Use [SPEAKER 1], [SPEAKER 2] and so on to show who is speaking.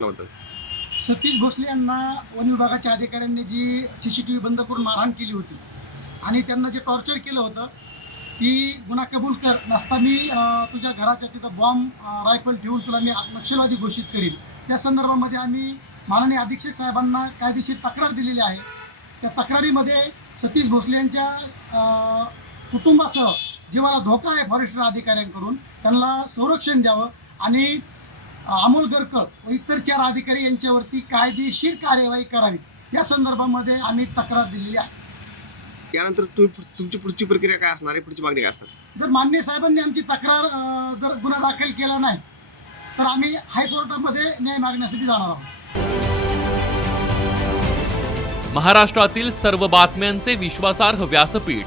[SPEAKER 1] नव्हतं
[SPEAKER 2] सतीश भोसले यांना वन विभागाच्या अधिकाऱ्यांनी जी सी सी टी व्ही बंद करून मारहाण केली होती आणि त्यांना जे टॉर्चर केलं होतं की गुन्हा कबूल कर नसता मी तुझ्या घराच्या तिथं बॉम्ब रायफल ठेवून तुला मी नक्षलवादी घोषित करील त्या संदर्भामध्ये आम्ही माननीय अधीक्षक साहेबांना कायदेशीर तक्रार दिलेली आहे. त्या तक्रारीमध्ये सतीश भोसले यांच्या कुटुंबासह जीवाला धोका आहे फॉरेस्टर अधिकाऱ्यांकडून त्यांना संरक्षण द्यावं आणि अमोल गरकळ व इतर चार अधिकारी यांच्यावरती कायदेशीर कार्यवाही करावी. या संदर्भामध्ये आम्ही तक्रार दिलेली आहे.
[SPEAKER 1] यानंतर तुम्ही तुमची पुढची प्रक्रिया काय असणार आहे? पुढची मागणी काय असणार?
[SPEAKER 2] जर मान्य साहेबांनी आमची तक्रार जर गुन्हा दाखल केला नाही तर आम्ही हायकोर्टामध्ये न्याय मागण्यासाठी जाणार आहोत.
[SPEAKER 3] महाराष्ट्रातील सर्व बातम्यांचे विश्वासार्ह व्यासपीठ